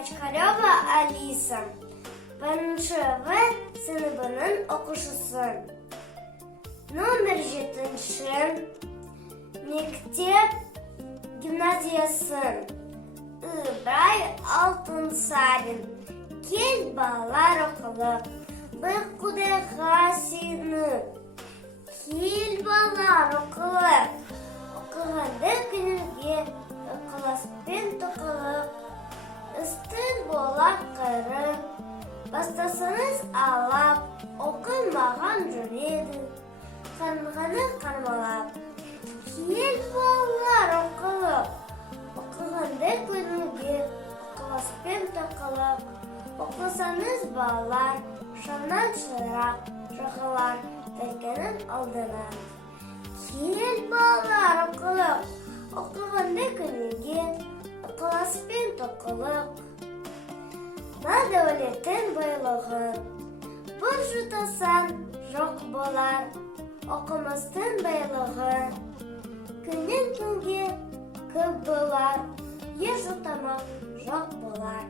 Качкарёва Алиса. Бірінші В сыныбының оқушысы. Номер 7. Мектеп гимназиясын. Ибрай Алтынсарин. Кел балалар оқылық. Бір құдайға сені. Кел балалар оқылық. Оқығанды күнге ықыласпен тұқылық. Істің болар қыры. Бастасыңыз алап, оқылмаған жүреді. Қармағаны қармалап. Кел балалар оқылық. Оқығанды күнге ықыласпен тұқылық. Оқысаңыз балалар, шамнан шырақ, жағылар, тәлкенің алдына. Кел балалар оқылық. Оқығанды күнге ықыласпен тұқылық. Мәдәулеттің байлығы. Бір жұтасан жоқ болар. Оқымыстың байлығы. Күннен күнге көп болар. Ер жұтамақ жоқ болар.